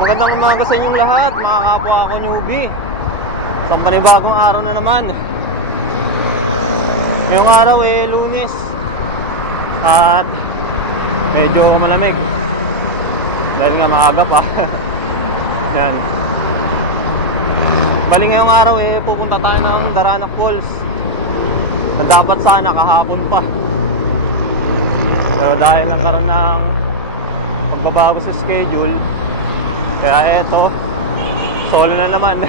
Magandang umaga sa inyong lahat, mga kapwa ko newbie. Sa panibagong araw na naman. Ngayong araw Lunes. At medyo malamig dahil nga maaga pa. Yan. Bali ngayong araw pupunta tayo ng Daranac Falls. Dapat sana kahapon pa. Pero dahil lang karoon ng pagbabago sa schedule, kaya eto, solo na naman.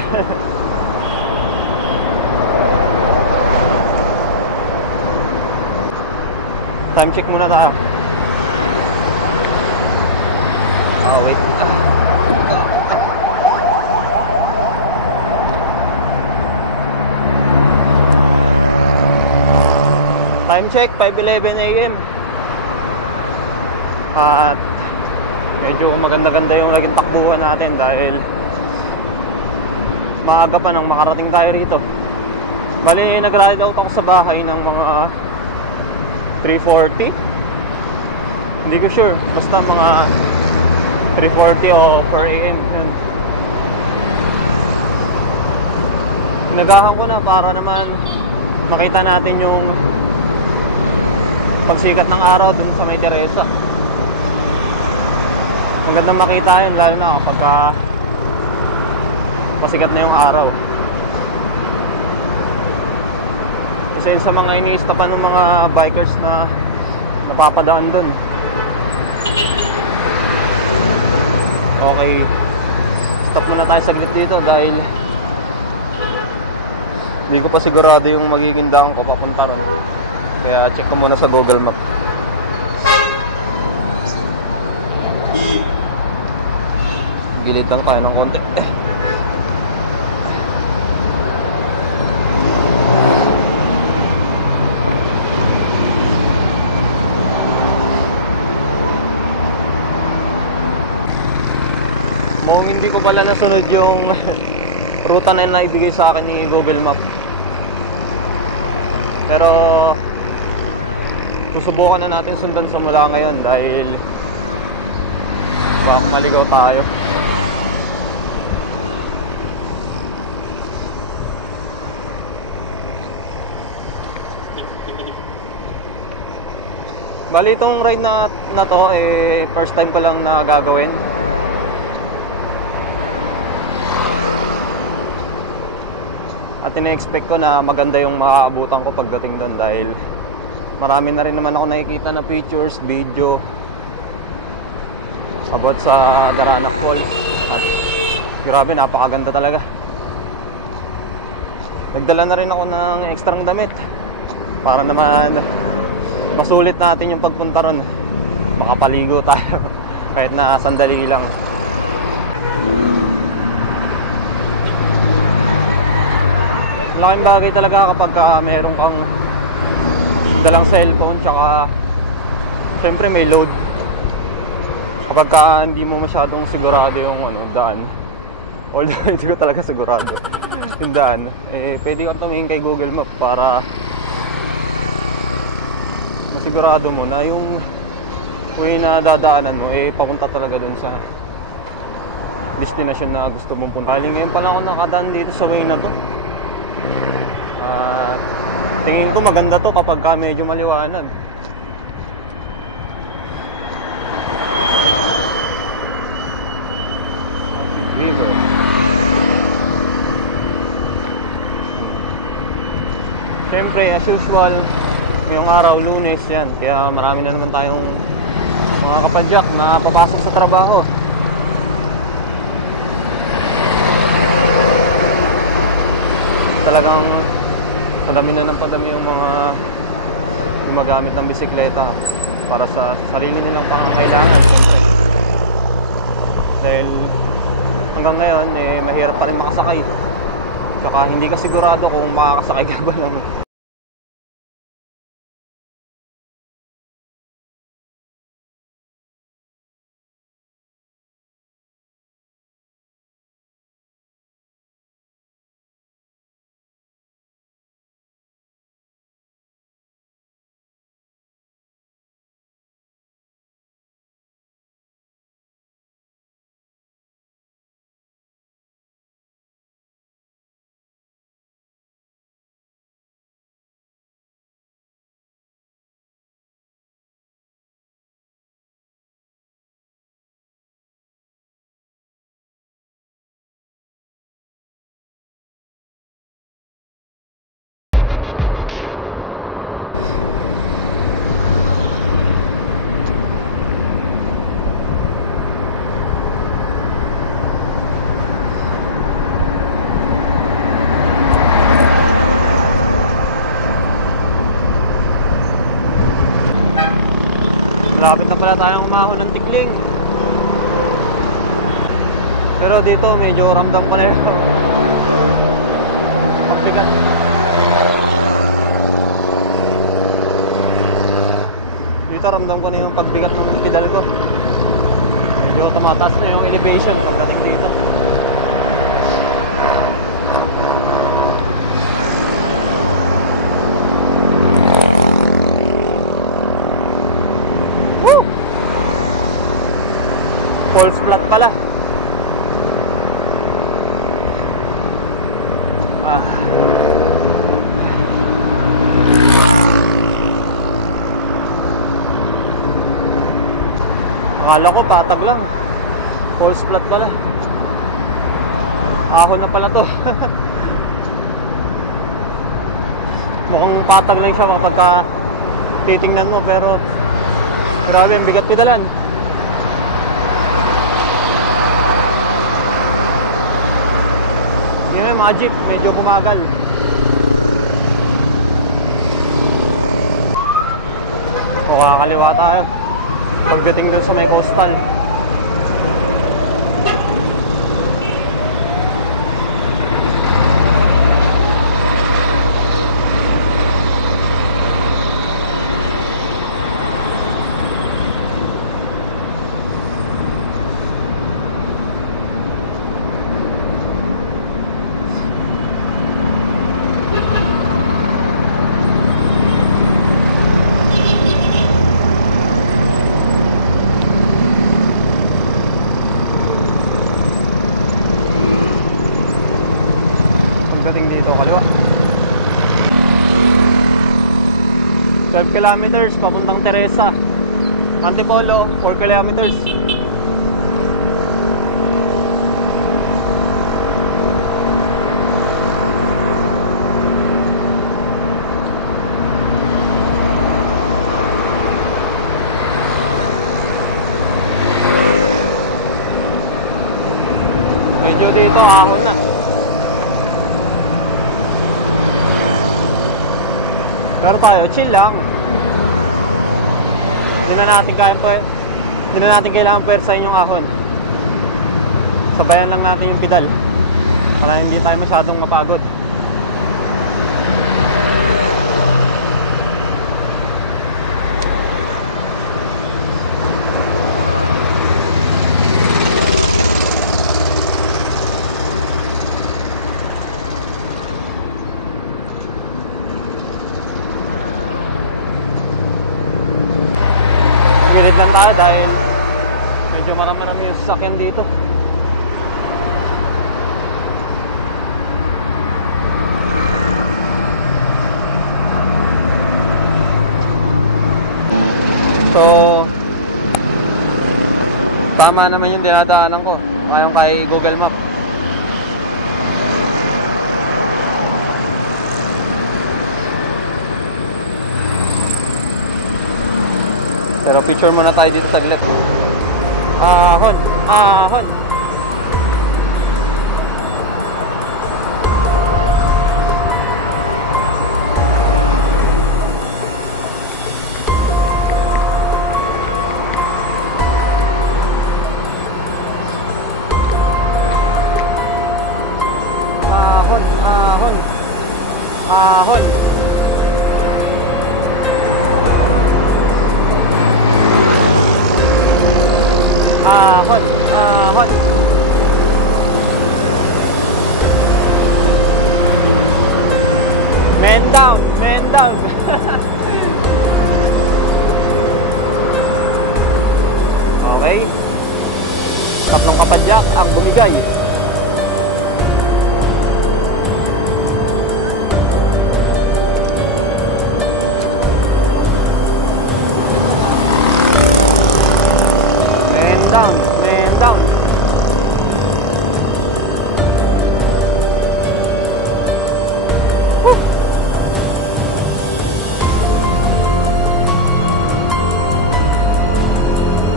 Time check muna tayo. Wait. Time check, 5:11 AM. At medyo maganda-ganda yung naging takbuhan natin dahil maaga pa nang makarating tayo rito. Bali, nag-ride out ako sa bahay ng mga 3:40. Hindi ko sure, basta mga 3:40 o 4 AM. Yan. Nagahan ko na para naman makita natin yung pagsikat ng araw dun sa May Teresa. Magandang makita yun, lalo na kapag pasikat na yung araw. Isa yun sa mga iniistapan ng mga bikers na napapadaan dun. Okay, stop muna tayo saglit dito dahil hindi ko pa sigurado yung magiging daan ko papunta ron. Kaya check ko muna sa Google Map. Gilid lang tayo ng konti. Mukhang hindi ko pala nasunod yung ruta na naibigay sa akin ni Google Map. Pero susubukan na natin sundan simula ngayon dahil baka maligaw tayo. Bali itong ride na to first time ko lang na gagawin. At ina-expect ko na maganda yung maaabutan ko pagdating doon dahil marami na rin naman ako nakikita na pictures, video about sa Daranac Falls. At grabe, napakaganda talaga. Nagdala na rin ako ng ekstrang damit para naman masulit natin yung pagpunta ron. Makapaligo tayo kahit na sandali lang. Malaking bagay talaga kapag meron kang dalang cellphone, tsaka syempre may load. Kapag hindi mo masyadong sigurado yung daan, although hindi ko talaga sigurado yung daan, pwede kang tumingin kay Google Map para masigurado mo na yung way na dadaanan mo papunta talaga dun sa destination na gusto mong punta. Ngayon pa lang ako nakadaan dito sa way na to. Tingin ko maganda to kapag medyo maliwanag. River. Siyempre, as usual, ngayong araw, Lunes yan. Kaya marami na naman tayong mga kapadyak na papasok sa trabaho. Talagang padami na ng padami yung mga gumagamit ng bisikleta para sa sarili nilang pangangailangan, siyempre. Dahil hanggang ngayon, mahirap pa rin makasakay. Saka hindi ka sigurado kung makakasakay ka ba ng Malapit na pala tayong umahon ng Tikling. Pero dito medyo ramdam ko na yun. Pagbigat. Dito ramdam ko na yung pagbigat ng pedal ko. Medyo tumataas na yung elevation pagdating dito. Woo! False flat pala. Akala ko patag lang. False flat pala. Ahon na pala to. Mukhang patag lang siya kapag titingnan mo, pero grabe, ang bigat pedalan. Yun yung mga jeep, medyo bumagal. O kakaliwa tayo pagdating doon sa may coastal. Pagdating dito, kaliwa. 12 kilometers papuntang Teresa. Antipolo, 4 kilometers. Medyo dito ahon na. Pero tayo, chill lang. Hindi na natin kailangan pwersahin yung ahon. Sabayan lang natin yung pedal para hindi tayo masyadong mapagod. Gilid lang tayo dahil medyo marami-rami yung sasakyan dito. So, tama naman yung dinadaanan ko ayon kay Google Map. Pero picture muna tayo dito saglit. Ahon, ahon. Ahon, ahon. Ahon. Ahon, ahon. Man down, man down. Okay. Tatlong kapadyak ang bumigay. Down, man down. Woo.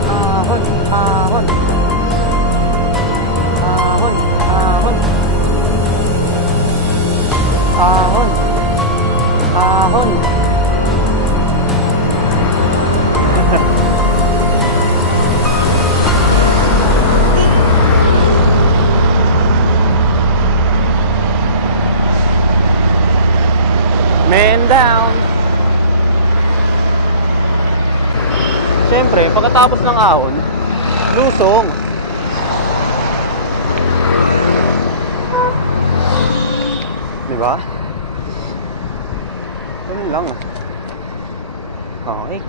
Ahon, ahon. Ahon, ahon. Ahon. Ahon. Man down. Siyempre, pagkatapos ng ahon, lusong. Diba? Ganun lang. Okay.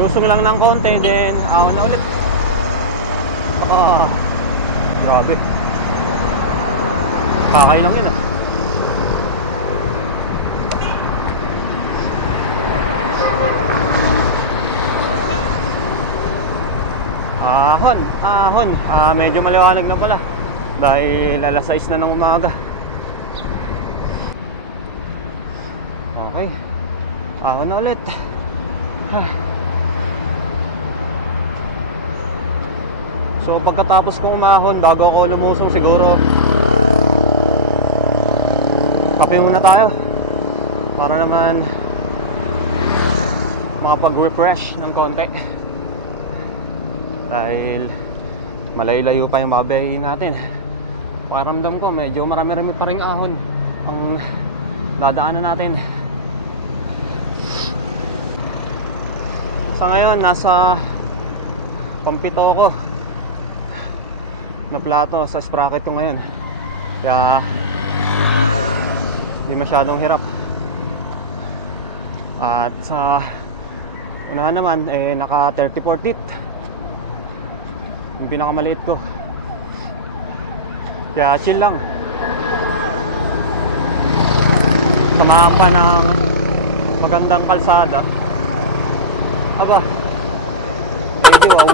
Lusong lang ng konti, then ahon na ulit. Grabe. Kakay lang yun ah. Ahon. Medyo maliwanag na pala. Dahil alas 6 na ng umaga. Okay. Ahon na ulit. So pagkatapos kong umahon, bago ako lumusong siguro, kape muna tayo. Para naman makapag-refresh ng konti. Dahil malayo-layo pa yung mabiyahin natin. Pakiramdam ko medyo marami-rami pa rin ahon ang dadaanan natin. Sa ngayon, nasa pampito ko na plato sa sprocket ko ngayon. Kaya hindi masyadong hirap. At sa unahan naman, naka 34 teeth. Yung pinakamaliit ko. Kaya chill lang. Samahan pa ng magandang kalsada. Aba, medyo wow.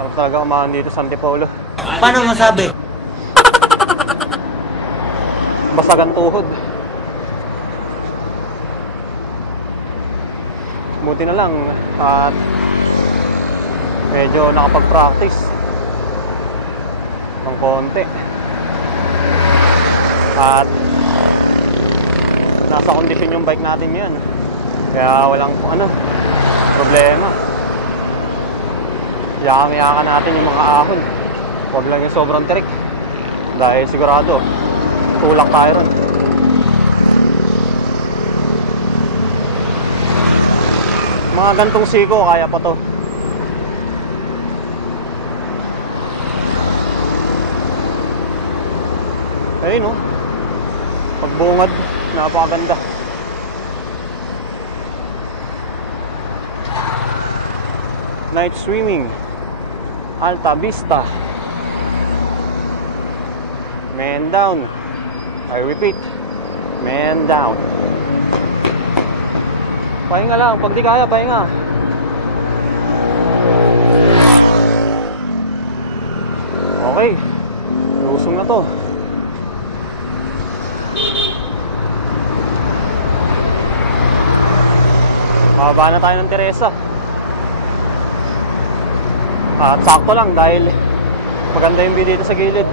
Sarap talaga umahan dito sa Antipolo. Paano masabi? Basagan tuhod. Buti na lang at medyo nakapag-practice ng konti. At nasa kondisyon yung bike natin yan. Kaya walang problema. Yakan natin yung mga ahon. Huwag lang yung sobrang tirik. Dahil sigurado tulak tayo ron. Mga gantong siko, kaya pa to. Ayun no, pagbungad, napakaganda. Night swimming, Alta Vista. Man down. I repeat, man down. Pahinga lang, pag di kaya, pahinga. Okay, lusong na to. Mababa na tayo ng Teresa. At sakto lang dahil maganda yung view dito sa gilid.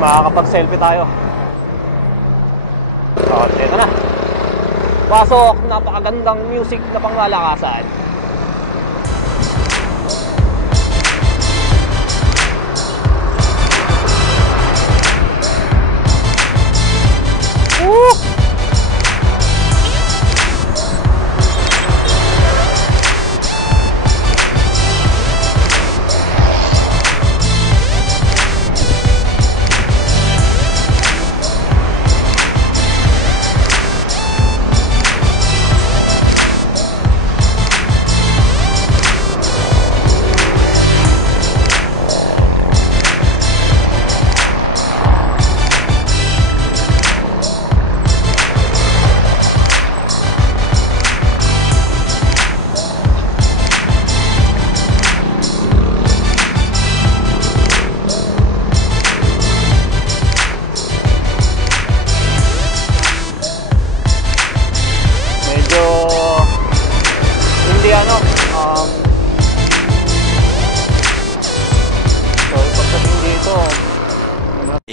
Makakapag-selfie tayo. So, dito na. Pasok, napakagandang music na panglalakasan. Woo!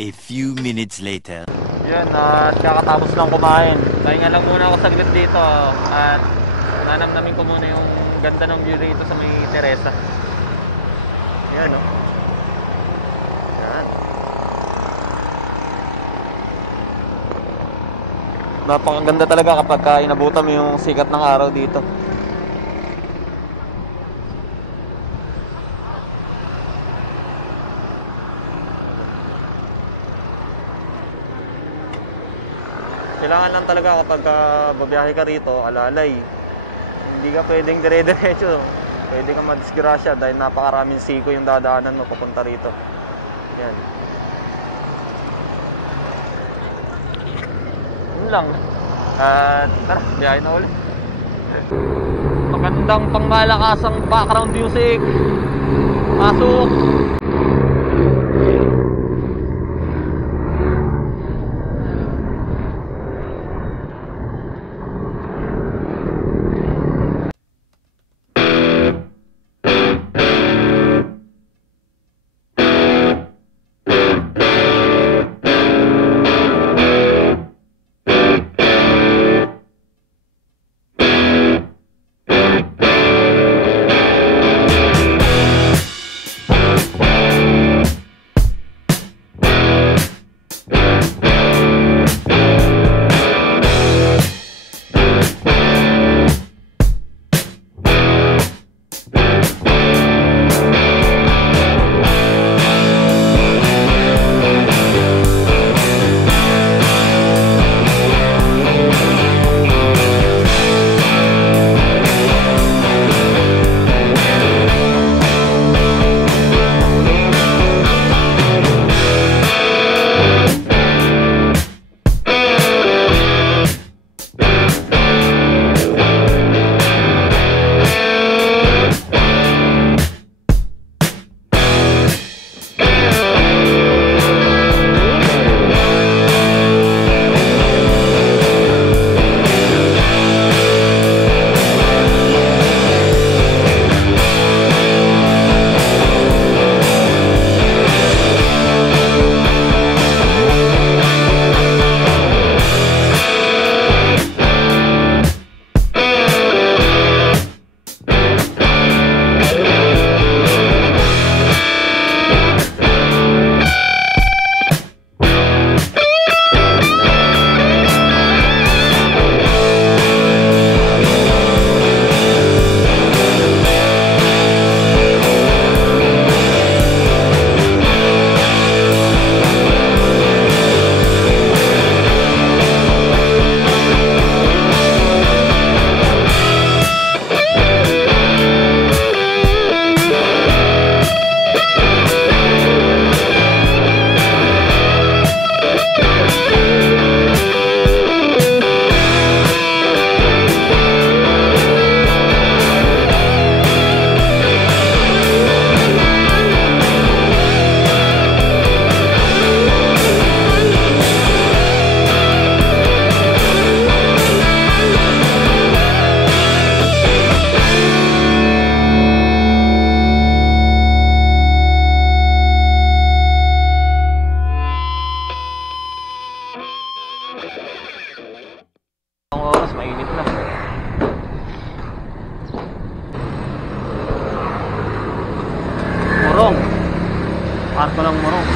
A few minutes later. Yan, at kakatapos lang kumain. Pahinga lang muna ako saglit dito at nanamnamin ko muna yung ganda ng view dito sa may Teresa. Yan, no? Yan. Napakaganda talaga kapag inabutan mo yung sikat ng araw dito. Kailangan lang talaga kapag babiyahe ka rito, alalay. Hindi ka pwedeng dire-diretso. Pwede kang madisgrasya dahil napakaraming siko yung dadaanan mo papunta rito. Yan. Yun lang. At tara, biyahe na ulit. Magandang pangmalakasang background music. Pasok! Parko ng Morong.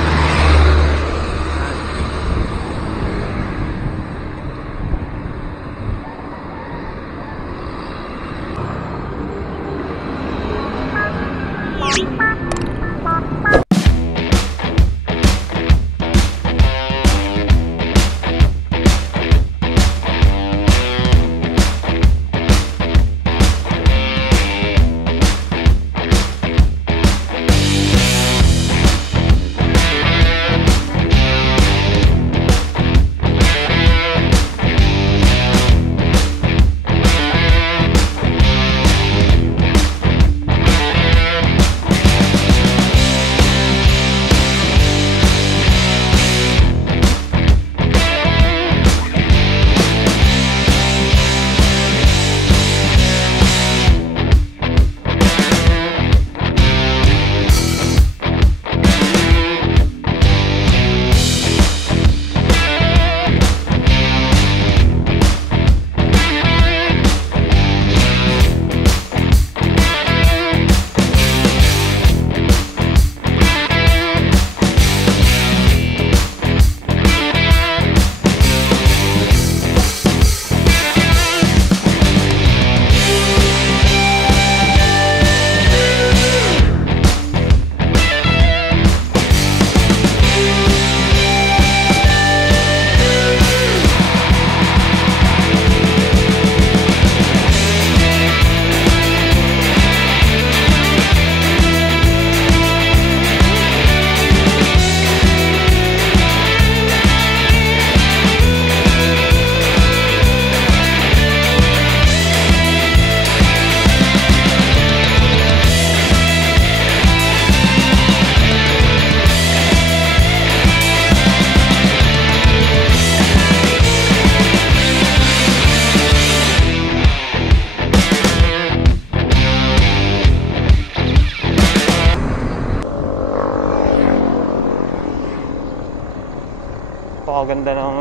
Napakaganda ng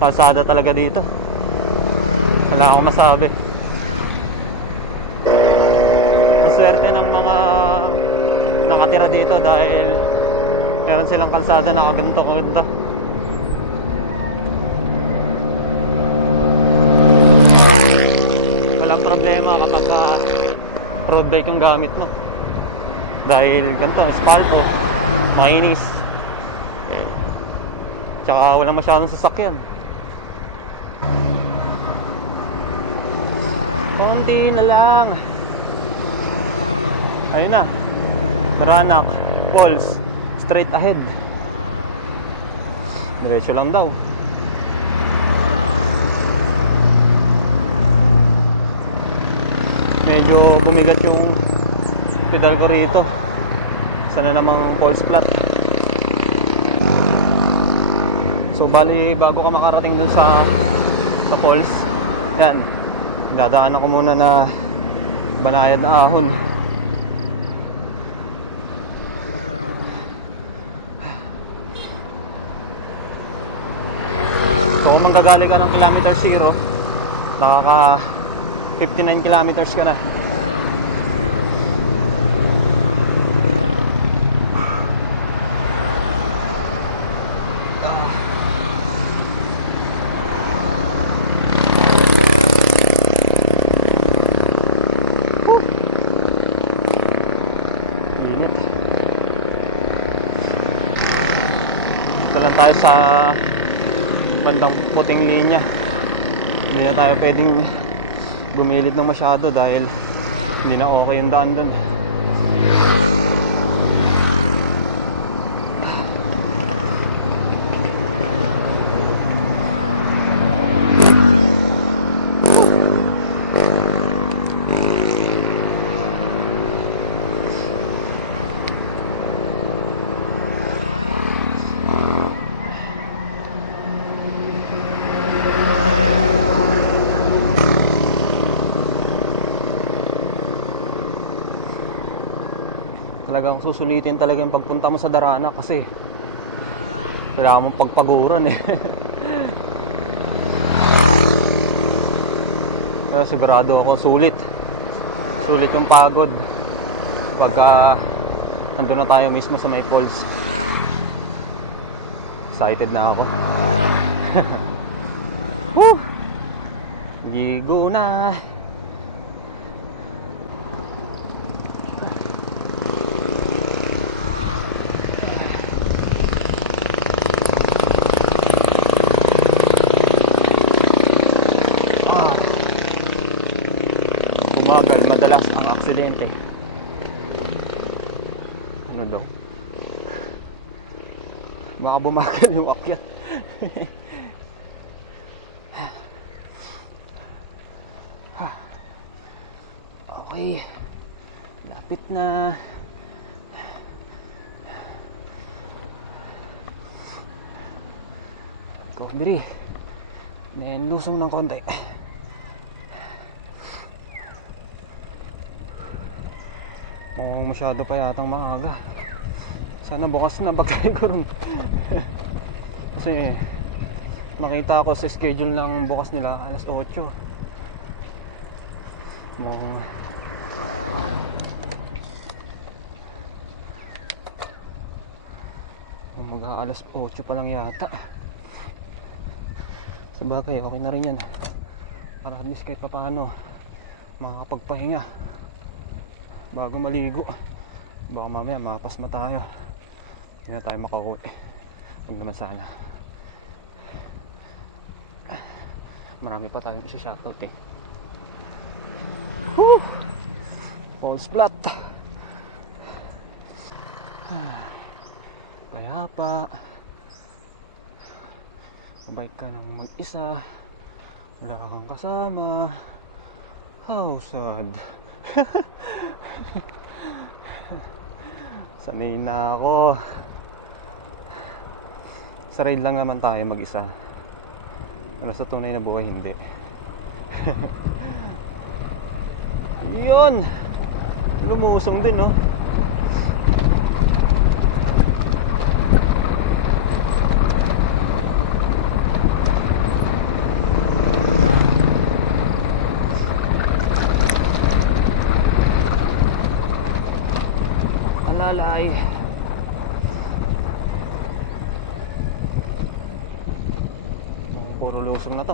kalsada talaga dito. Wala akong masabi. Maswerte ng mga nakatira dito dahil meron silang kalsada na kaganto-ganto. Walang problema kapag road bike yung gamit mo. Dahil ganito, espalto, mainis. Tsaka walang masyadong sasakyan. Konti na lang. Ayun na. Baranak Falls. Straight ahead. Diretso lang daw. Medyo bumigat yung pedal ko rito. Sana namang falls flat. So bali bago ka makarating dun sa falls, yan, dadaanan ko muna na Banayad na Ahon. So kung manggagaling ka ng kilometer 0, nakaka 59 kilometers ka na. Init. Ito lang tayo sa bandang puting linya. Hindi na tayo pwedeng gumilid ng masyado dahil hindi na okay yung daan dun. Talagang susulitin talaga yung pagpunta mo sa Darana kasi kailangan mong pagpaguran eh. Kaya sigurado ako sulit yung pagod pagka andun na tayo mismo sa may falls. Excited na ako. Woo! Gigo na. Bumagal madalas ang aksidente. Ano daw? Baka bumagal yung akyat. Okay. Lapit na. Coffee. Then lusong ng konti. Mukhang masyado pa yatang maaga. Sana bukas na bagay ko rin. Kasi nakita ko sa schedule ng bukas nila alas 8. Mukhang mag-aalas 8 pa lang yata. Sabagay okay na rin yan. Para at least kahit papaano makakapagpahinga bago maligo. Baka mamaya makapasma tayo, hindi na tayo makauwi. Huwag naman sana. Marami pa tayong isa-shoutout eh. Whew! Falls flat. Kaya pa mabike ka ng mag-isa, wala kang kasama. How sad. Sanay na ako. Sa ride lang naman tayo mag-isa. Pero sa tunay na buhay hindi. Yun! Lumusong din, no? palay. Puro lusong na to.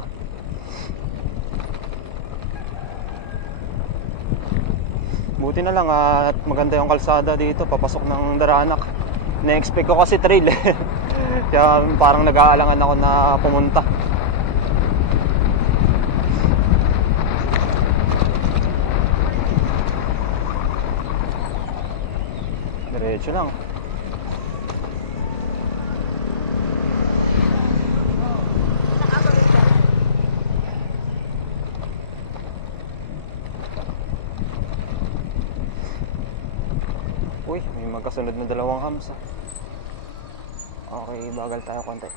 Buti na lang at maganda yung kalsada dito papasok ng Daraanak. Na-expect ko kasi trail eh. Kaya parang nag-aalangan ako na pumunta. Diretso lang. Uy, may magkasunod na dalawang hams. Okay, bagal tayo konti.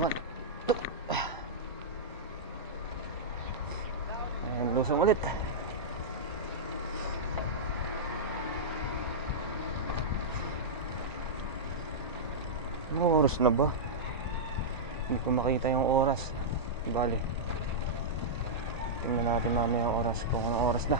One, two. Ayan, lusong ulit. Anong oras na ba? Hindi ko makita yung oras. Bali, tingnan natin mamaya yung oras kung anong oras na.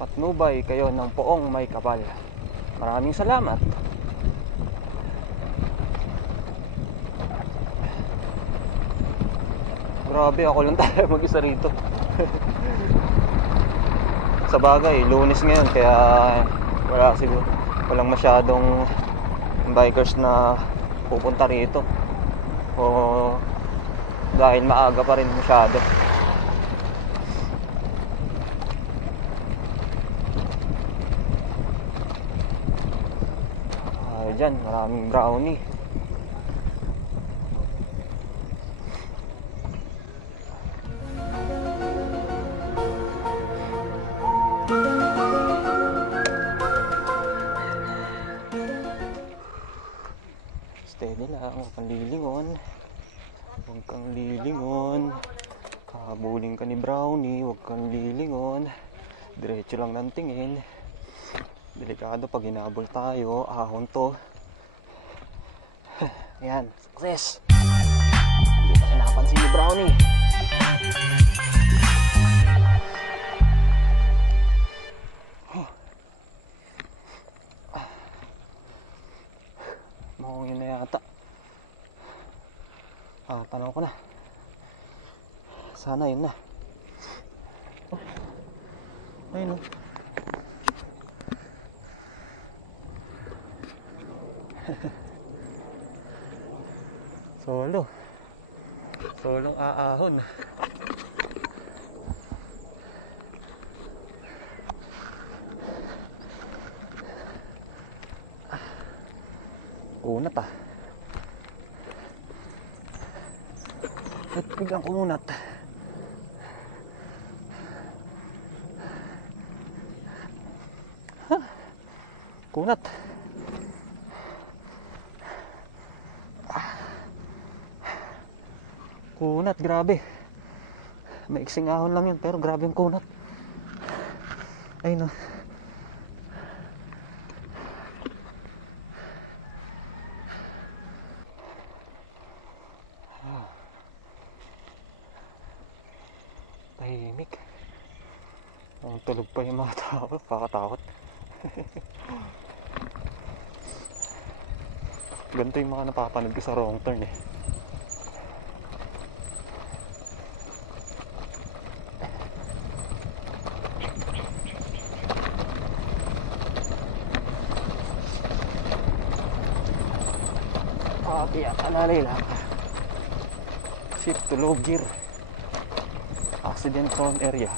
Patnubay kayo ng poong may kapal. Maraming salamat. Grabe, ako lang tayo mag-isa rito. Sa bagay, Lunes ngayon kaya walang masyadong bikers na pupunta rito. O dahil maaga pa rin masyado. Dyan, maraming brownie. Steady lang, huwag kang lilingon. Huwag kang lilingon. Kabuling ka ni brownie, huwag kang lilingon. Diretso lang ng tingin. Delikado pag hinabol tayo, ahon to. Ayan, success. Hindi pa pinapansin ni brownie. Mukhang yun na yata. Tanaw ko na. Sana yun na. Ayun o. Solong aahon. Kunat ah. Biglang kumunat. Kunat. Kunat, grabe. Maiksing ahon lang yun, pero grabe yung kunat. Ayun o. Tahimik. Tulog pa yung mga tao, pakatakot. Ganito yung mga napapanood ko sa wrong turn eh. Kaya kanalay lang. Shift to low gear. Accident prone area.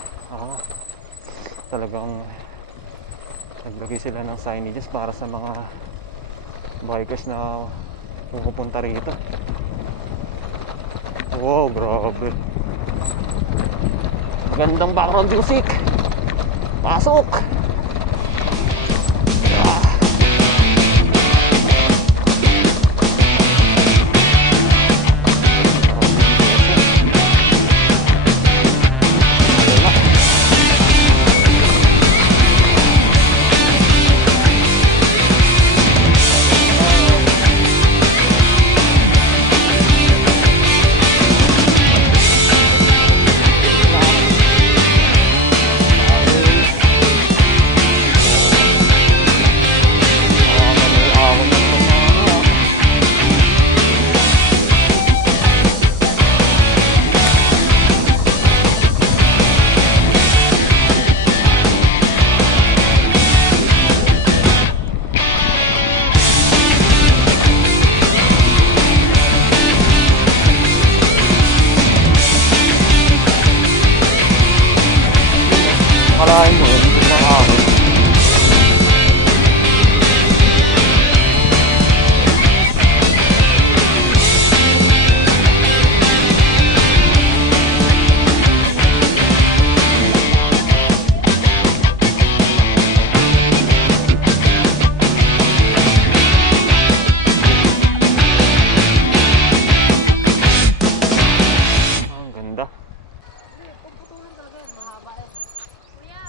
Talagang naglagay sila ng signages para sa mga bikers na pupunta rito. Wow, grabe. Gandang background music. Pasok.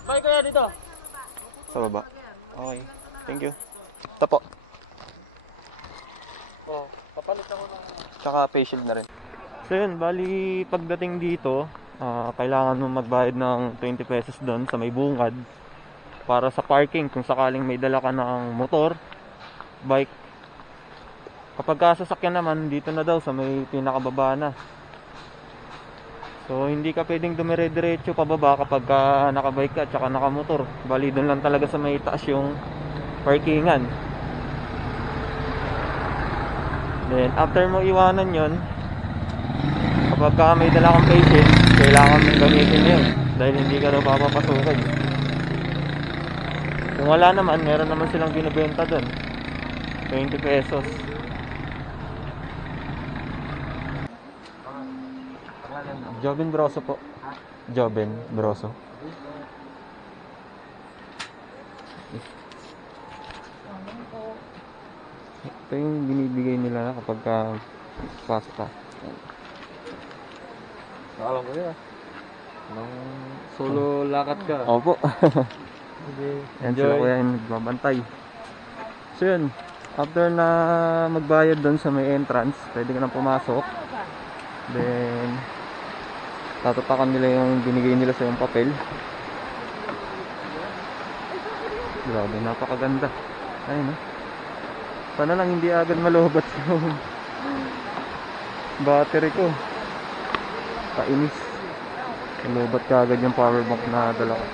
Bye kuya dito. Sa baba. Okay. Thank you. Ito po. Oh, papalit ako ng... Tsaka face shield na rin. So yun, bali pagdating dito, kailangan mo magbayad ng 20 pesos doon sa may bungad para sa parking kung sakaling may dala ka ng motor, bike. Kapag sasakyan naman, dito na daw sa may pinakababa na. So hindi ka pwedeng dumire-diretso pababa kapag nakabike ka at saka nakamotor. Bali doon lang talaga sa may taas yung parkingan. Then after mo iwanan yon, kapag may dala kang patient, kailangan mong gamitin yun dahil hindi ka daw papapasukin. Kung wala naman, meron naman silang binibenta doon, 20 pesos. Joben Broso po. Joben Broso. Ito yung binibigay nila kapag pasok ka. Alam ko yun. Nang solo lakad ka. Opo. Yan Enjoy. sila kuya yung nagbabantay. So yun, after na magbayad doon sa may entrance, pwede ka na pumasok. Then tatapakan nila yung binigay nila sa yung papel. Grabe, napakaganda. Ayun, no? Sana lang hindi agad malobat yung battery ko. Kainis. Malobat ka agad yung power bank na dala ko.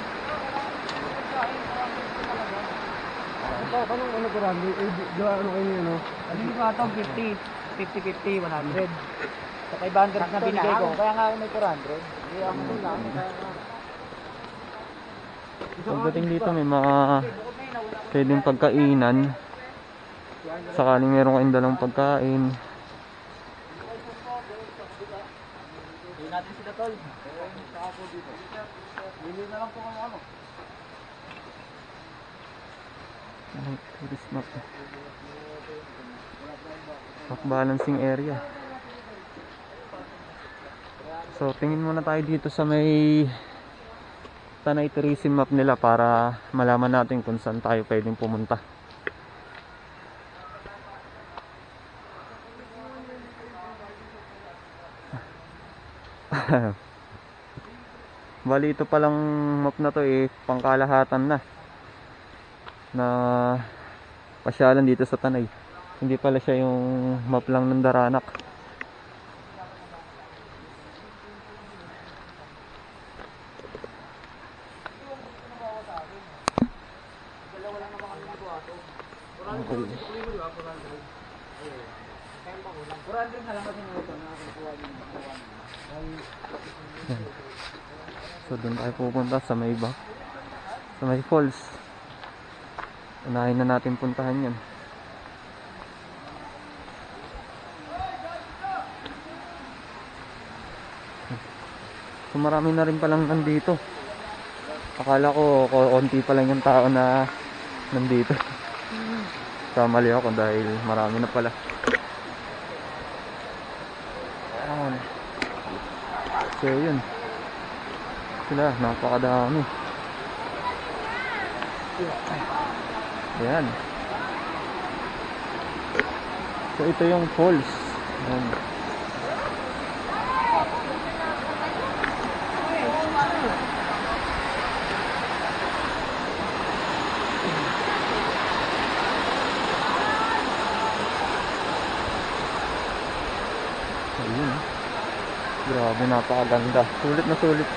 Ano ko rin? Ano kayo yun? Ano ko ito? 50, 100. Sa 500 na binigay ko. Kaya nga may 400. Hindi ako lang. Pagdating dito may mga pwedeng pagkainan. Sakaling meron kayong dalang pagkain. Hindi natin sila tol. Saka po dito. Bili na lang po kami ano. Tourist map. Stock balancing area. So tingin muna tayo dito sa may Tanay tourism map nila para malaman natin kung saan tayo pwedeng pumunta. Bali ito palang map na to pangkalahatan na pasyalan dito sa Tanay. Hindi pala siya yung map lang ng Daranak. Okay. 400 na lang kasi nito na kukuha niyo. So doon tayo pupunta sa may falls. Unahin na natin puntahan yan. So marami na rin palang nandito. Akala ko konti pa lang yung tao na nandito. Kamali ako dahil marami na pala. Ayan. So yun. Sila, napakadami. Ayan. So ito yung falls. Ayan. Ayun. Grabe, napakaganda. Sulit na sulit.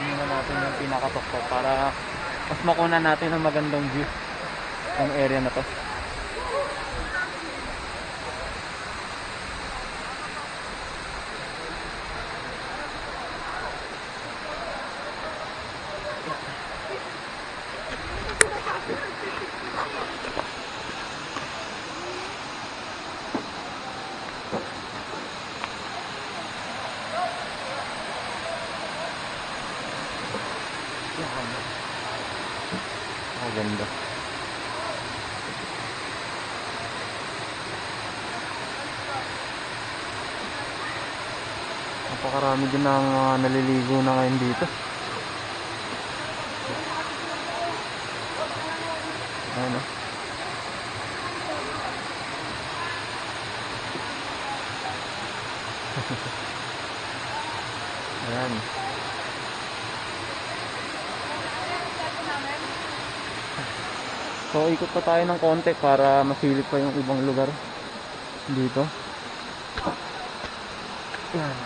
Tingnan natin yung pinakatok para mas makuna natin ang magandang view ng area na to. Napakarami din ng mga naliligo na ngayon dito. Ayan o. Ayan. So ikot pa tayo ng konti para masilip pa yung ibang lugar dito. Ayan.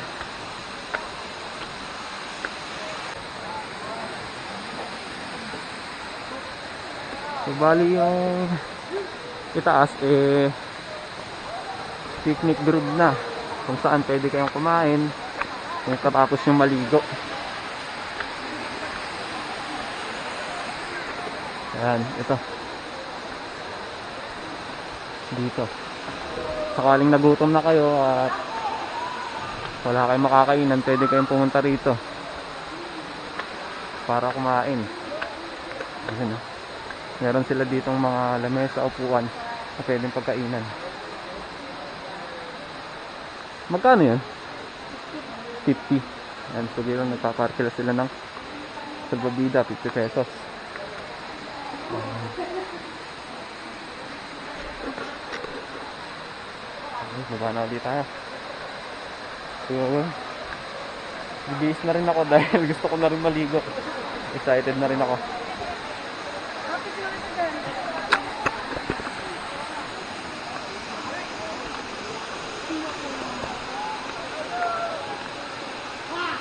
So bali yung itaas picnic grove na, kung saan pwede kayong kumain kung katapos yung maligo. Ayan, ito dito, sakaling nagutom na kayo at wala kayong makakainan, pwede kayong pumunta rito para kumain. Ayan, meron sila ditong mga lamesa, upuan na pwedeng pagkainan. Magkano yan? 50. Ayan, so dito nagpaparkila sila ng salbabida, 50 pesos. Baba na ulit tayo. So bibihis na rin ako dahil gusto ko na rin maligo. Excited na rin ako.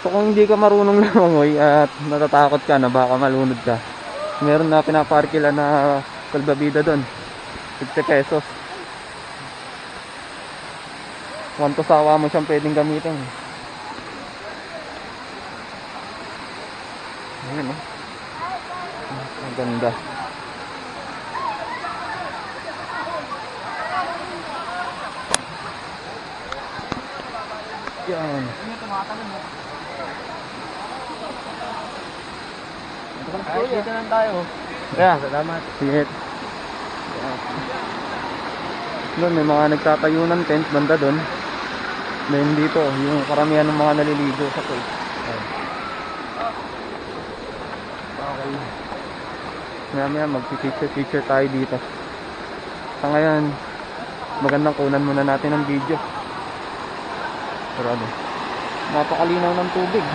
So kung hindi ka marunong lumangoy at natatakot ka na baka malunod ka, meron na pinaparkila na salbabida doon, 50 pesos. Kung sawa mo siyang pwedeng gamitin. Ayan o, ang ganda. Yan. Ay, dito lang tayo. Yeah. Salamat. Sige. Doon may mga nagtatayo ng tent banda doon. Then dito, yung karamihan ng mga naliligo sa pool. Okay. Maya mag-picture tayo dito. Sa ngayon, magandang kunan muna natin ng video. Pero ano, napakalinaw ng tubig.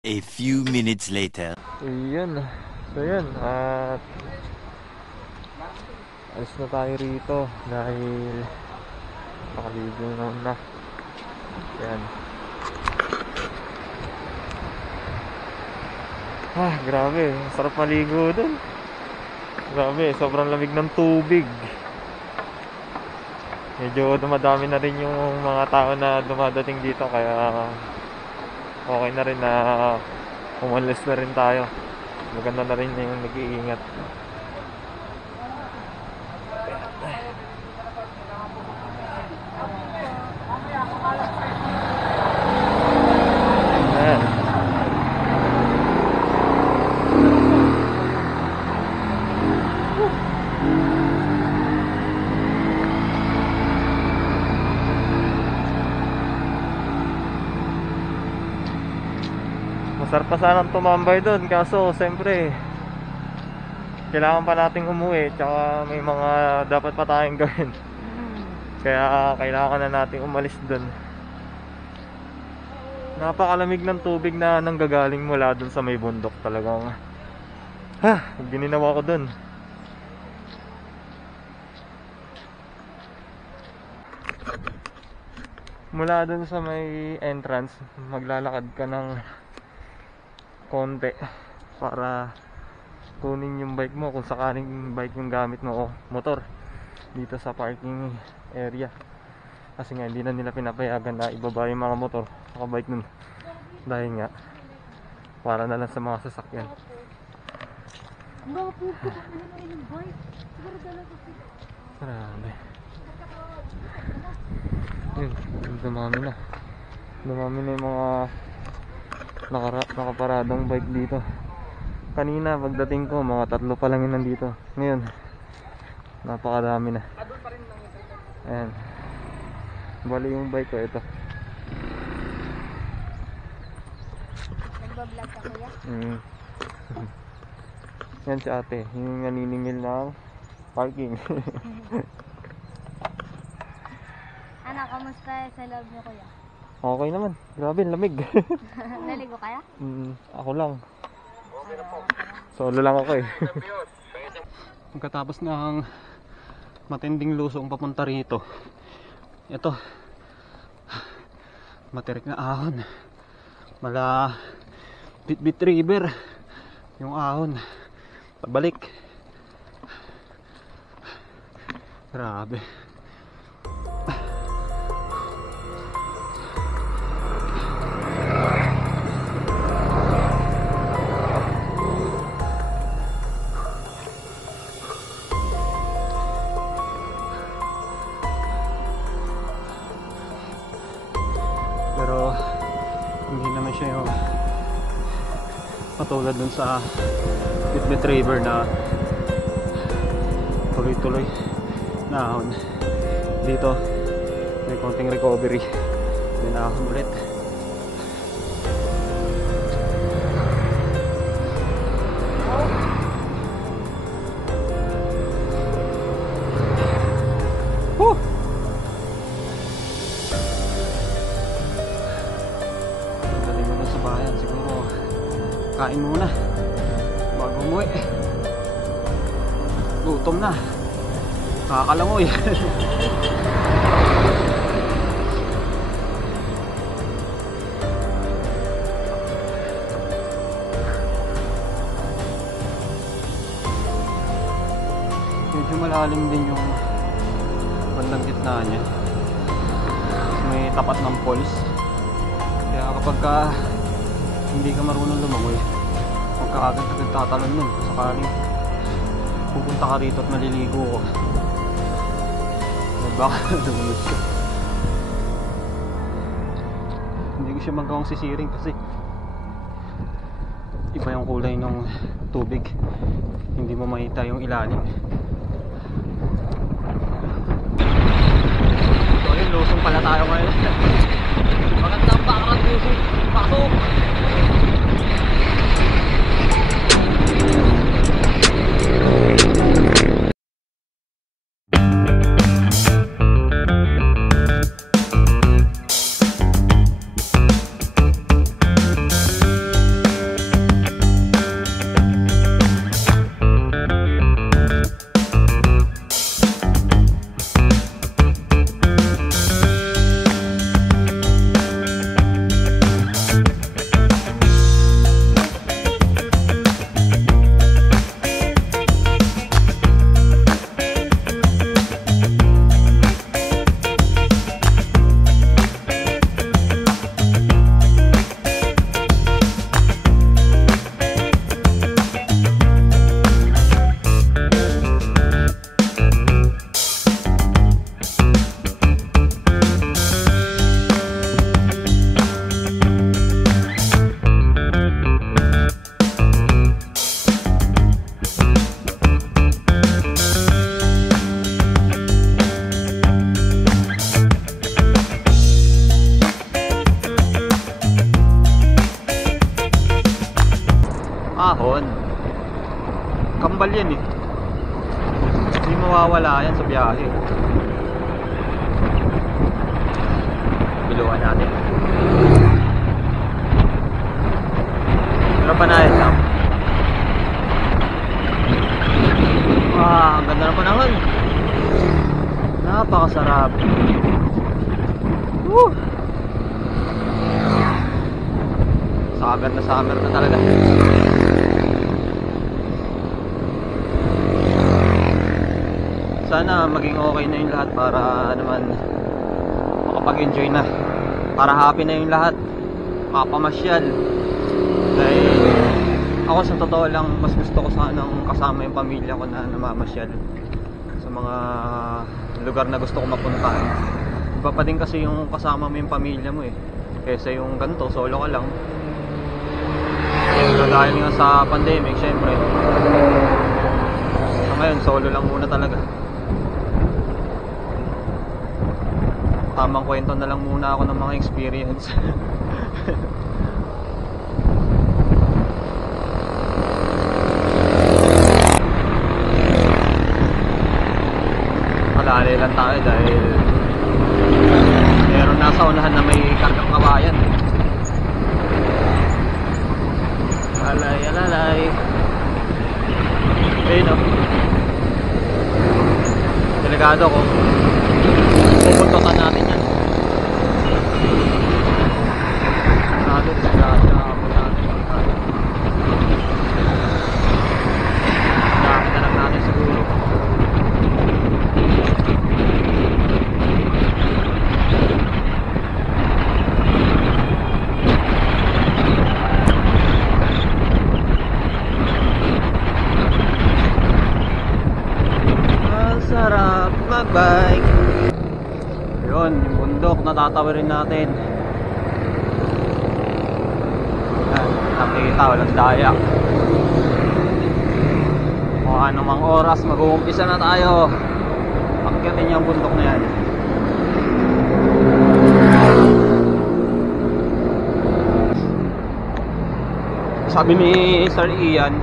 A few minutes later. Ayan. So yan. At alis na tayo rito dahil nakaligo naman na. Ayan. Grabe. Sarap maligo dun. Grabe. Sobrang lamig ng tubig. Medyo dumadami na rin yung mga tao na dumadating dito. Kaya okay na rin na umalis na rin tayo. Maganda na rin yung nag-iingat. Ayan. Masarap pa sanang tumambay doon, kaso siyempre kailangan pa nating umuwi, tsaka may mga dapat pa tayong gawin. Kaya kailangan na nating umalis doon. Napakalamig ng tubig na nanggagaling mula doon sa may bundok. Talagang gininawa ko doon. Mula doon sa may entrance, maglalakad ka ng konti para kunin yung bike mo kung sakaling bike yung gamit mo o motor dito sa parking area, kasi nga hindi na nila pinapayagan na ibaba yung mga motor o bike nun, dahil nga para na lang sa mga sasakyan. Grabe. Yun, dumami na yung mga nakaparadang bike dito. Kanina pagdating ko mga 3 pa lang yun nandito. Ngayon napakadami na. Ayan, bali yung bike ko ito. Nagbablog ka kuya? Yan si ate, yung naniningil ng parking. Ano, kamusta sa loob niyo kuya? Okay naman, grabe lamig. Naligo kaya? Ako lang. Solo lang ako eh. Pagkatapos ng matinding lusong papunta rito, ito matirik na ahon mala Bitbit River yung ahon pabalik. Grabe. Pero hindi naman siya yung patulad dun sa Bitbit River na tuloy-tuloy na ahon. Dito may konting recovery, may ahon ulit. Kain muna bago umuwi. Gutom na, nakakalangoy. Medyo malalim din yung bandang gitna niya. tapat ng falls. Kaya kapag hindi ka marunong lumangoy, huwag ka agad-agad tatalon nun kung sakaling pupunta ka rito at maliligo ko. Baka lumunod ka. Hindi ko siya magawang sisiring kasi iba yung kulay ng tubig, hindi mo makita yung ilalim. So yun, lusong pala tayo ngayon. Magandang background music. Pasok! Ahon. Kambal yan eh. Hindi mawawala yan sa biyahe. Biluan natin. Pero panahin lang. Ang ganda ng panahon. Napakasarap. Woo! Sagad na summer na talaga. Sana maging okay na yung lahat para naman makapag-enjoy na. Para happy na yung lahat. Makapamasyal. Dahil ako sa totoo lang, mas gusto ko sanang kasama yung pamilya ko na namamasyal sa mga lugar na gusto ko mapuntahan. Iba pa din kasi yung kasama mo yung pamilya mo eh, kaysa yung ganito, solo ka lang. So dahil nga sa pandemic, syempre so ngayon solo lang muna talaga. Tamang kwento na lang muna ako ng mga experience. Malali lang tayo dahil meron nasa unahan na may kargang kabayan. Alay, alalay. Ayun o. Delikado ko. Pupuntokan natin yan. Nado, disgrasya ako natin. Dami na lang natin siguro. Sarap mag-bike. Yun, yung bundok na tatawirin natin. Yan, nakikita, walang daya. Kung anumang oras, mag-uumpisa na tayo. Akyatin yung bundok na yan. Sabi ni Sir Ian,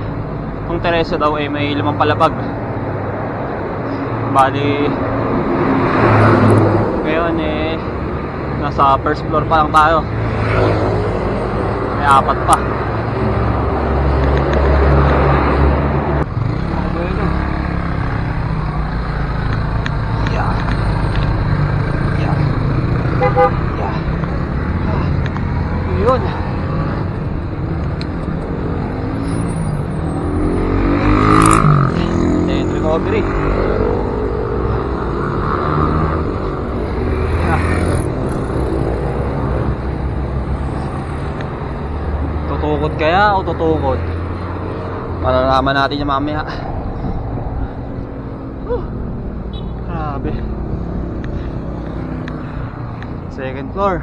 kung Teresa daw ay may 5 palapag. Bali ngayon eh nasa first floor pa lang tayo, may 4 pa. Yeah. Yeah. Yeah. Yun. Then recovery. kaya o tutukod? Malalaman natin yung mamaya. Grabe. Second floor.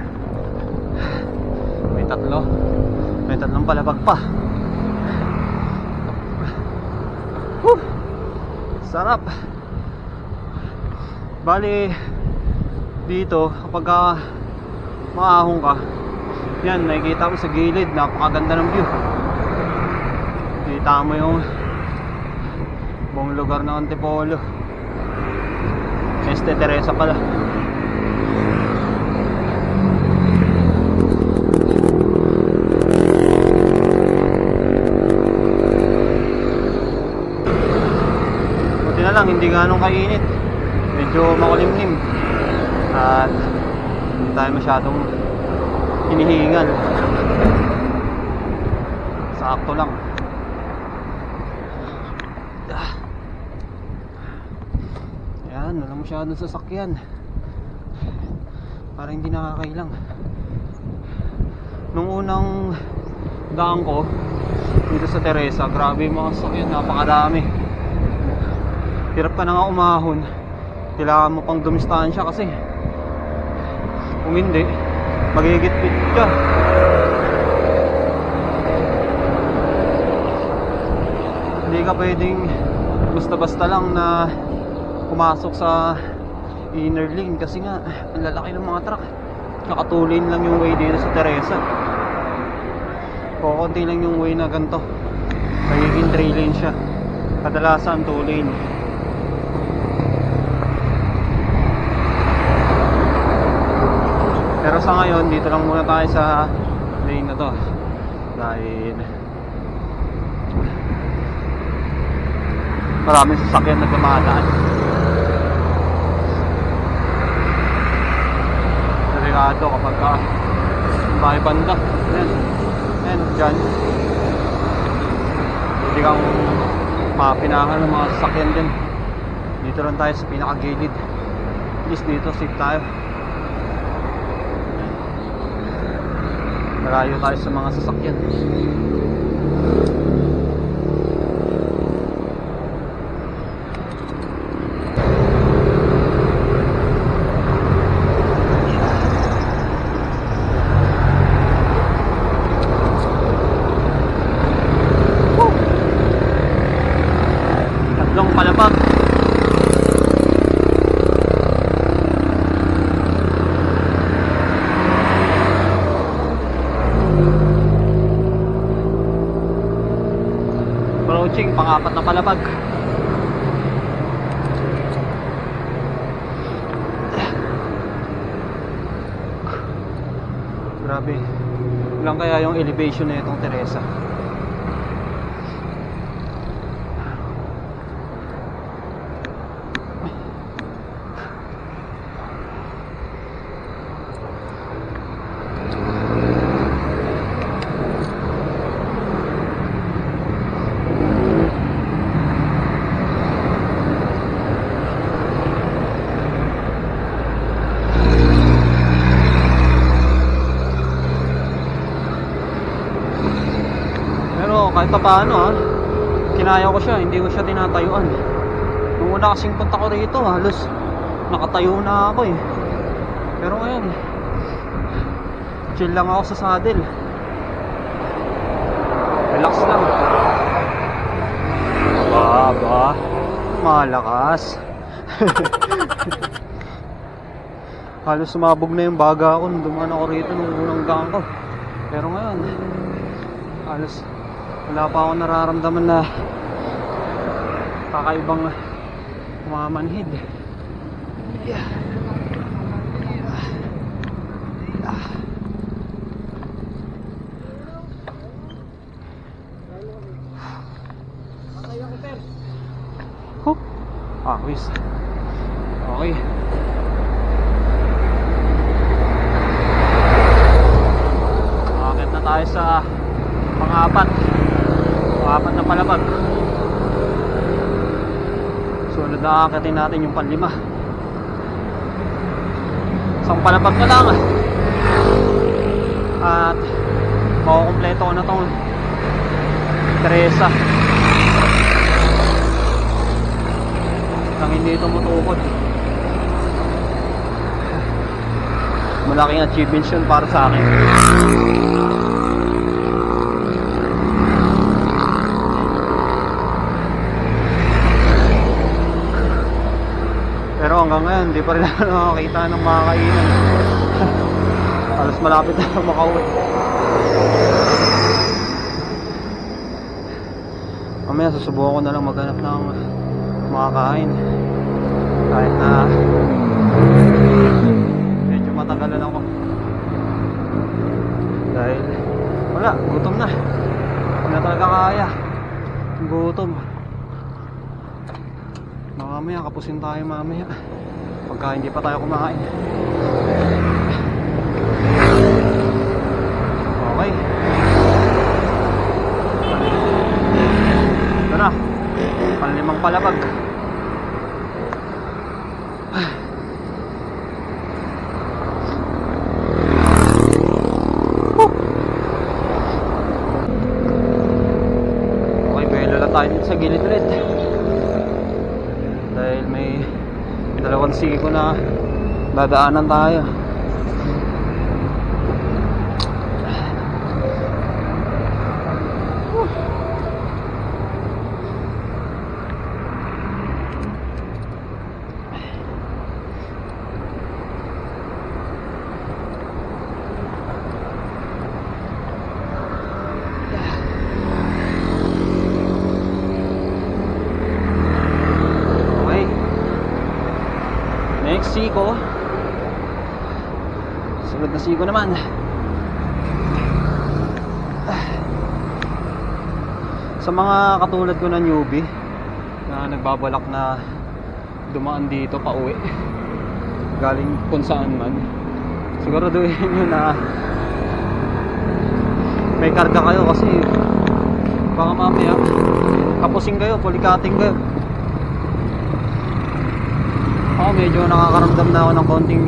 May tatlong palabag pa. Sarap. Bali dito kapag maahong ka, yan, nakikita mo sa gilid, napakaganda ng view. Kita mo yung buong lugar ng Antipolo. Este Teresa pala. Buti na lang, hindi ganong kainit. Medyo makulimlim. At hindi tayo masyadong hinihingal. Sakto lang. Ayan, wala masyadong sasakyan. Parang hindi nakakailang. Nung unang daan ko dito sa Teresa, grabe yung mga sasakyan, napakadami. Hirap ka na nga umahon. Kailangan mo pang dumistansya kasi kung hindi, magigitpit ka. Hindi ka pwedeng basta-basta lang na pumasok sa inner lane kasi nga ang lalaki ng mga truck. Nakatulin lang yung way dito sa Teresa. Kukunti lang yung way na ganito. Magiging 3 lane siya. Kadalasan 2 lane. Pero sa ngayon, dito lang muna tayo sa lane na to. Dahil maraming sasakyan na dumadaan. Delikado kapag may banda. Ayan, dyan. Hindi kang mapinahan ng mga sasakyan din. Dito lang tayo sa pinakagilid. At least dito safe tayo. Malayo tayo sa mga sasakyan. Tatlong palabag. Approaching pang-apat na palabag. Grabe. Ilang kaya yung elevation na itong Teresa? Kahit pa paano kinaya ko siya, hindi ko siya tinatayuan. Nung una kasing punta ko rito, halos nakatayo na ako eh. Pero ngayon, chill lang ako sa saddle. Relax lang. Ba, malakas. Halos sumabog na yung baga ko nung dumaan ako rito nung unang gang ko. Pero ngayon, halos wala pa akong nararamdaman na kakaibang mamanhid. Yeah. Wis. Okay. Akit na tayo sa pang-apat na palabag. Sunod na akitin natin yung panlima. Isang palabag na lang at makukumpleto ko na tong Teresa. Nang hindi tumutukod. Malaking achievement yun para sa akin. Pero hanggang ngayon, hindi pa rin ako nakakita ng mga kainan. Halos malapit na ako makauwi. Mamaya susubukan ko na lang maghanap ng makakain. Kahit na medyo matagalan ako. Dahil wala, gutom na. Hindi na talaga kaya. Gutom. Mamaya kapusin tayo mamaya. Pagka hindi pa tayo kumain. Okay. Ito na. Panlimang palabag. Okay, belo lang tayo dito sa gilid ulit. Dahil may dalawang siko na dadaanan tayo. Next siko. Sunod na siko naman. Sa mga katulad ko na newbie na nagbabalak na dumaan dito pa uwi galing kung saan man, siguraduhin nyo na may karga kayo kasi baka mamaya kapusing kayo, pulikating kayo. Ako medyo nakakaramdam na ako ng konting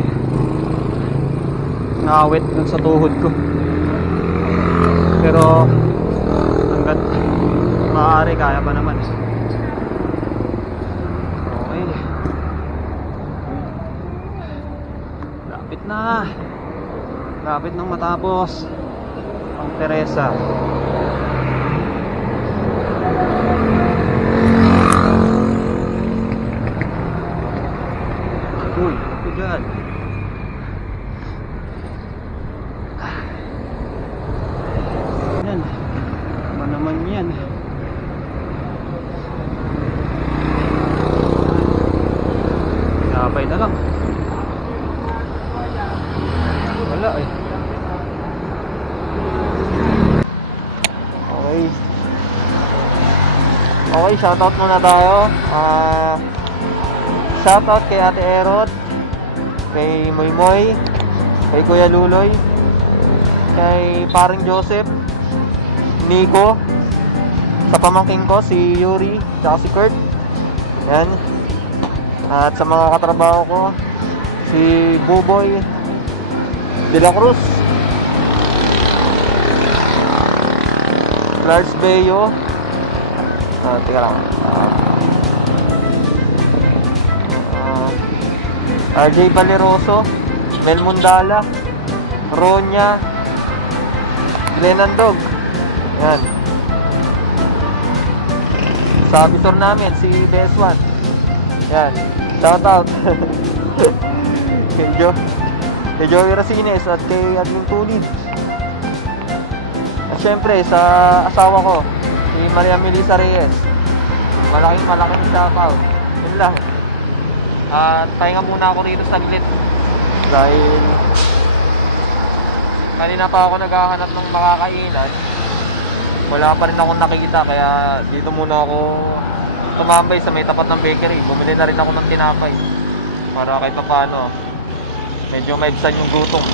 ngawit dun sa tuhod ko. Pero hanggat maaari kaya pa naman. Okay. Lapit na. Lapit nang matapos ang Teresa. Uy, ako dyan. Yan. Ano naman yan? Pinapay na lang. Wala eh. Okay. Okay, shoutout muna tayo. Shoutout kay Ate Erod, kay Moy Moy, kay Kuya Luloy, kay Paring Joseph, Nico, sa pamangking ko si Yuri, tsaka si Kurt. Yan. At sa mga katrabaho ko, si Buboy De La Cruz, Lars Bayo, teka lang, RJ Valeroso, Mel Mundala, Ronya, Glenandog. Yan. Sa auditor namin, si BS1. Yan. Shout out. Kay Joey Racines at kay Admin Tulid. At syempre, sa asawa ko, si Maria Melissa Reyes. Malaking shout out. Yun lang. At pahinga muna ako rito saglit dahil kanina pa ako naghahanap ng makakainan, wala pa rin akong nakikita, kaya dito muna ako tumambay sa may tapat ng bakery. Bumili na rin ako ng tinapay para kahit paano medyo maibsan yung gutom.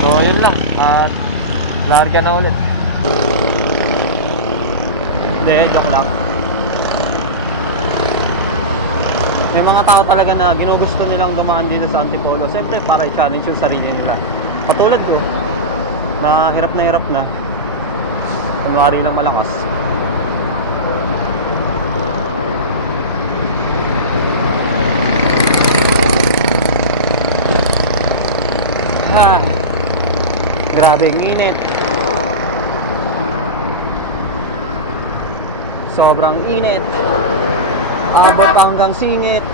So yun lang, at larga na ulit. Hindi, joke lang. May mga tao talaga na ginugusto nilang dumaan dito sa Antipolo. Siyempre, para i-challenge yung sarili nila. Katulad ko, na hirap na. Kunwari lang malakas. Grabe ang init. Sobrang init. Abot hanggang singit.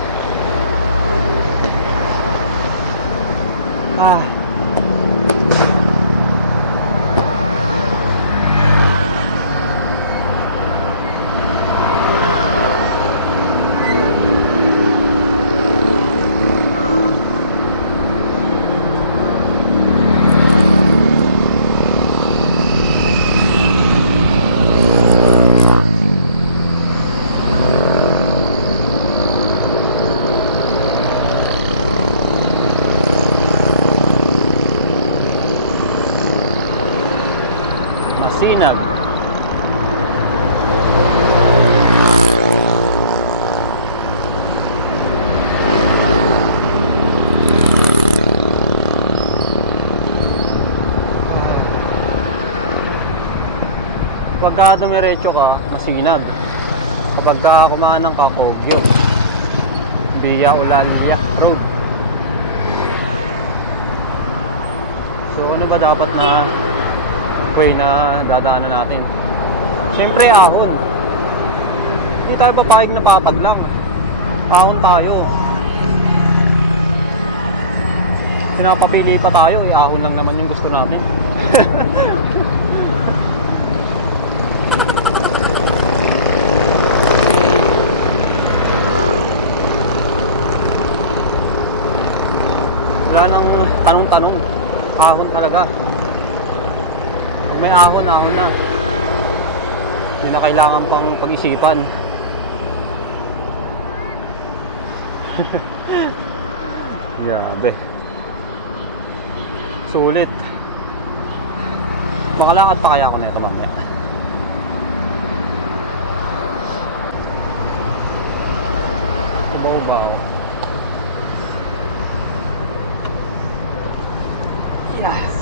Masinag. Kapag dumiretso ka, masinag. Kapag kumanan ka, Kogyo. Via Eulalia Road. So ano ba dapat na way na dadaanan natin? Siyempre ahon. Hindi tayo papayag na papag lang. Ahon tayo. Pinapapili pa tayo, ahon lang naman yung gusto natin. Wala nang tanong-tanong. Ahon talaga. Pag may ahon, ahon na. Hindi na kailangan pang pag-isipan. Grabe. Sulit. Makalakad pa kaya ako na ito mamaya. Kumaw-baw. Yes.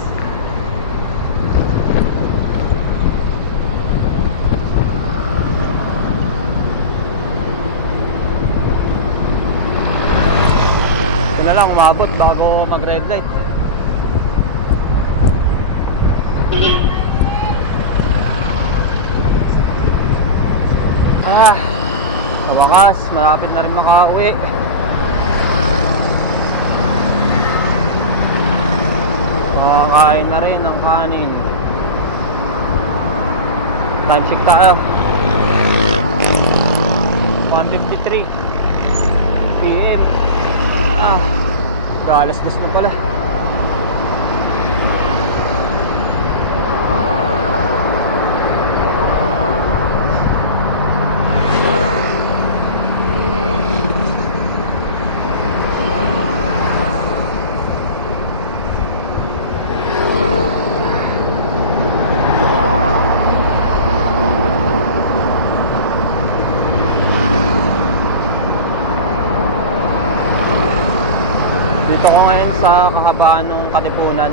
Ito na lang, umabot bago mag-red light. Sa wakas, malapit na rin makauwi. Makakain na rin ng kanin. Time check tayo. 1:53 PM. Galas-gas na pala. Dito ko ngayon sa kahabaan ng Katipunan.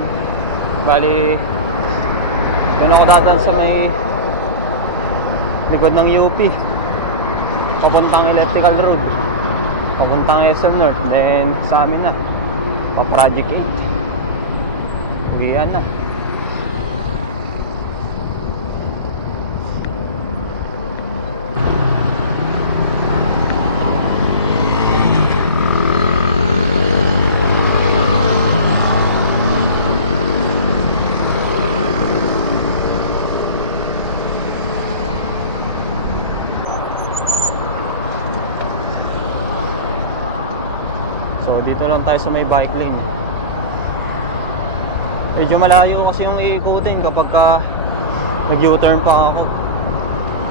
Bali, doon ako dadaan sa may likod ng UP. Papuntang Elliptical Road. Papuntang SM North. Then sa amin na. Pa-Project 8. Uwian na. So dito lang tayo sa may bike lane. Medyo malayo kasi yung iikutin kapag nag-U-turn pa ako.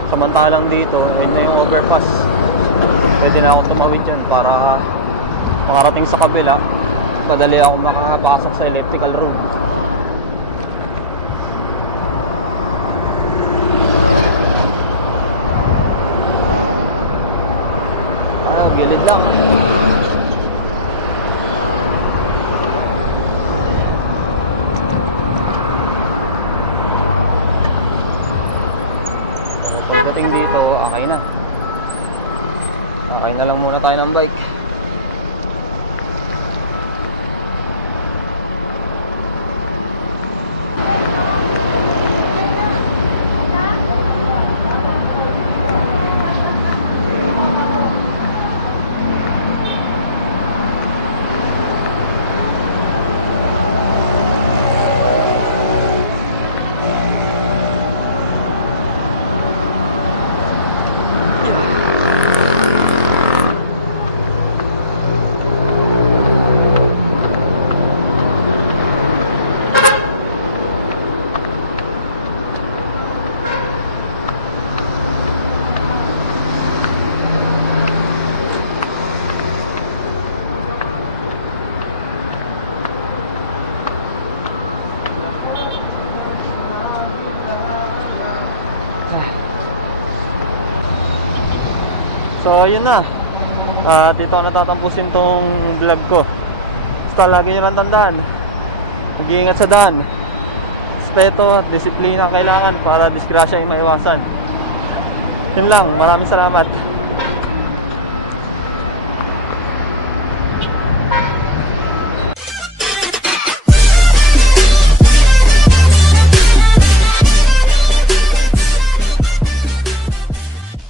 Samantalang dito, ayun na yung overpass. Pwede na akong tumawid dyan para makarating sa kabila. Madali ako makakapasok sa elliptical road. Gilid lang. Sakay na lang muna tayo ng bike. So, yun na. Dito ako natatampusin tong vlog ko. Basta lagi nyo lang tandaan. Mag-iingat sa daan. Respeto at disiplina ang kailangan para disgrasya ay maiwasan. Yun lang. Maraming salamat.